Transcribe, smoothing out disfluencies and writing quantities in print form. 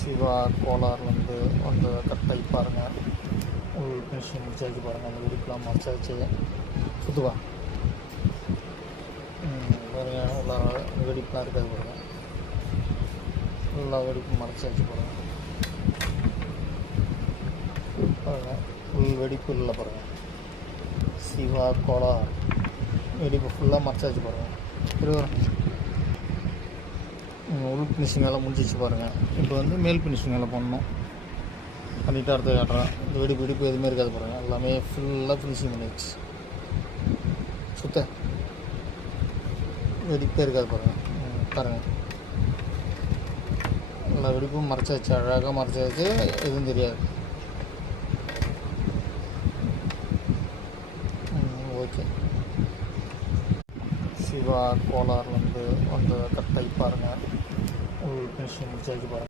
சிவா கோலார்லேருந்து வந்து கரெக்டாக பாருங்கள். உள் ஃபினிஷிங் முடிச்சாச்சு பாருங்கள். அந்த வெடிப்புலாம் மறைச்சாச்சு. சுத்துவா பாருங்கள். எல்லா வெடிப்புலாம் இருக்காது பாருங்கள். எல்லா வெடிப்பும் மறைச்சாச்சு பாருங்கள். பாருங்கள் ஃபுல் வெடிப்பு இல்லை பாருங்கள். சிவா கோலார் வெடிப்பு ஃபுல்லாக மறைச்சாச்சு பாருங்கள். உள் ஃபினிஷிங் வேலை முடிஞ்சிச்சு பாருங்கள். இப்போ வந்து மேல் ஃபினிஷிங் வேலை பண்ணணும். பண்ணிவிட்டு அடுத்து காட்டுறேன். இந்த வெடிப்பு எதுவுமே இருக்காது பாருங்கள். எல்லாமே ஃபுல்லாக ஃபினிஷிங் பண்ணிடுச்சு. சுத்த வெடிப்பே இருக்காது பாருங்கள். எல்லா வெடிப்பும் மறைச்சாச்சு. அழகாக மறைச்சாச்சு. எதுவும் தெரியாது. ஓகே. சிவா கோலார்லேருந்து வந்து கரெக்டாக பாருங்கள். உள் ஃபினிஷிங் முடிச்சாச்சு பாருங்கள்.